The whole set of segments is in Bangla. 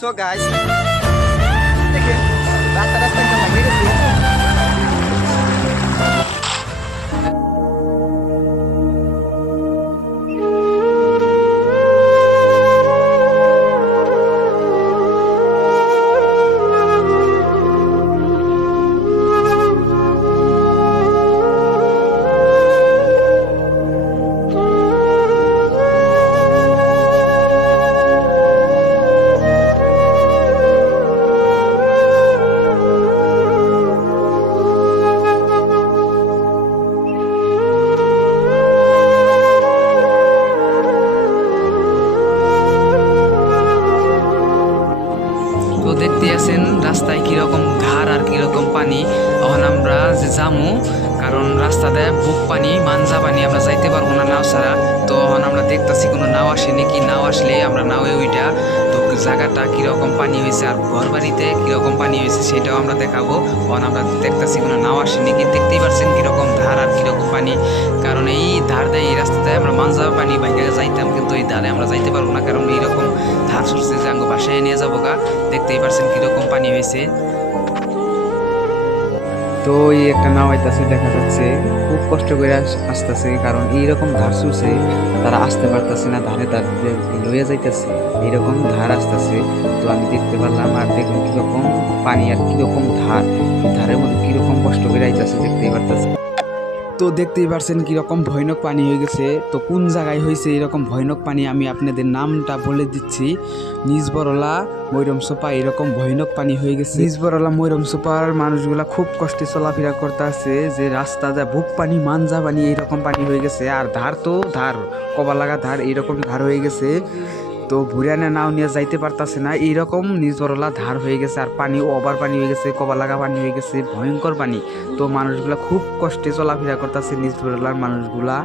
সো গাইস দেখেন রাস্তা রাস্তা একদম লাগিয়ে গেছে। তো দেখতে আছেন রাস্তায় কীরকম ধার আর কীরকম পানি। এখন আমরা যে যামু, কারণ রাস্তাতে বুক পানি মানজা পানি, আমরা যাইতে পারবো না নাও ছাড়া। তো এখন আমরা দেখতেছি কোনো নাও আসেনি, কি নাও আসলে আমরা নাওয়ে ওইটা তো জায়গাটা কীরকম পানি হয়েছে আর ঘর বাড়িতে কীরকম পানি হয়েছে সেটাও আমরা দেখাবো। এখন আমরা দেখতেছি কোনো নাও আসেনি, কি দেখতেই পারছেন কীরকম ধার আর কীরকম পানি। কারণ এই ধার দেয় এই রাস্তাতে আমরা মানজা পানি বাইকে যাইতাম, কিন্তু এই ধারে আমরা যাইতে পারবো না, কারণ এইরকম ধার সরছে যে আঙ্গ বাসায় নিয়ে যাবো গা। দেখতেই পারছেন কীরকম পানি হয়েছে। তো এই একটা নাও আইতাছে, দেখা যাচ্ছে খুব কষ্ট করে আসতেছে, কারণ এইরকম ধার চলছে তারা আসতে পারতেছে না, ধারে তার লইয়া যাইতেছে, এইরকম ধার আসতেছে। তো আমি দেখতে পারলাম আর দেখুন কীরকম পানি আর কীরকম ধার, ধারের মধ্যে কীরকম কষ্ট করে আইতাছে দেখতেই পারতেছে। তো দেখতেই পারছেন কীরকম ভয়ানক পানি হয়ে গেছে। তো কোন জায়গায় হয়েছে এরকম ভয়ানক পানি আমি আপনাদের নামটা বলে দিচ্ছি। নিজবরলা ময়রমসোপা এরকম ভয়ানক পানি হয়ে গেছে। নিজবরলা ময়রমসোপার মানুষগুলা খুব কষ্টে চলাফেরা করতে আছে, যে রাস্তা যা বুক পানি মানজা পানি এইরকম পানি হয়ে গেছে। আর ধার তো ধার কবা লাগা ধার এইরকম ধার হয়ে গেছে। তো ভুরিয়ানে নাও নিয়ে যাইতে পারতাছে না, এইরকম নিজবরলা ধার হয়ে গেছে। আর পানি ওভার পানি হয়ে গেছে, কবা লাগা পানি হয়ে গেছে, ভয়ঙ্কর পানি। তো মানুষগুলা খুব কষ্টে চলাফেরা করতেছে নিজবরলার মানুষগুলা।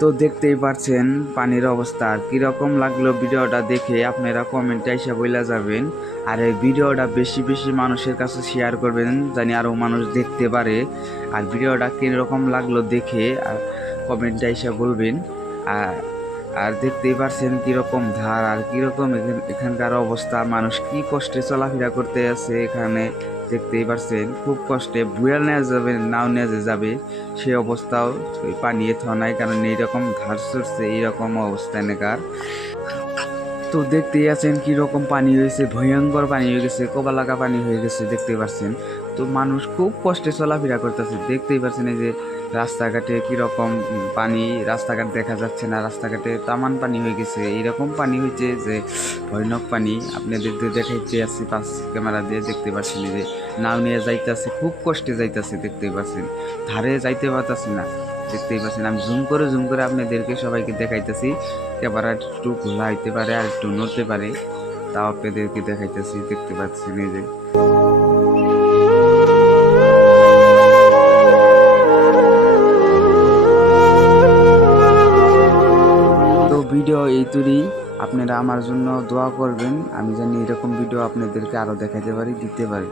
তো দেখতেই পারছেন পানির অবস্থা। আর কীরকম লাগলো ভিডিওটা দেখে আপনারা কমেন্টে এসে বইলা যাবেন। আর এই ভিডিওটা বেশি বেশি মানুষের কাছে শেয়ার করবেন, জানি আরও মানুষ দেখতে পারে। আর ভিডিওটা কীরকম লাগলো দেখে আর কমেন্টে এসে বলবেন। আর দেখতেই পারছেন কীরকম ধার আর কীরকম এখানকার অবস্থা, মানুষ কি কষ্টে চলাফেরা করতে আছে এখানে। দেখতেই পারছেন খুব কষ্টে বুয়াল নেওয়া যাবে, নাও নেওয়া যাবে সেই অবস্থাও পানি নাই, কারণ এইরকম ধার চড়ছে, এইরকম অবস্থা এনেকার। তো দেখতেই আছেন কীরকম পানি হয়েছে, ভয়ঙ্কর পানি হয়ে গেছে, কবা লাগা পানি হয়ে গেছে দেখতেই পারছেন। তো মানুষ খুব কষ্টে চলাফেরা করতেছে, দেখতেই পারছেন এই যে রাস্তাঘাটে কীরকম পানি, রাস্তাঘাট দেখা যাচ্ছে না, রাস্তাঘাটে তামান পানি হয়ে গেছে। এইরকম পানি হয়েছে যে ভয়ানক পানি। আপনাদের দেখাইতে আসছি পাঁচ ক্যামেরা দিয়ে, দেখতে পাচ্ছেন যে নাও নিয়ে যাইতেছে, খুব কষ্টে যাইতেছে দেখতেই পাচ্ছেন, ধারে যাইতে পারতেছে না দেখতেই পাচ্ছেন। আমি জুম করে আপনাদেরকে সবাইকে দেখাইতেছি, ক্যামেরা একটু খোলা হইতে পারে আর একটু নড়তে পারে, তাও আপনাদেরকে দেখাইতেছি, দেখতে পাচ্ছেন এই যে। ভিডিও এই তুরি আপনারা আমার জন্য দোয়া করবেন, আমি জানি এরকম ভিডিও আপনাদেরকে আরও দেখাতে পারি, দিতে পারি।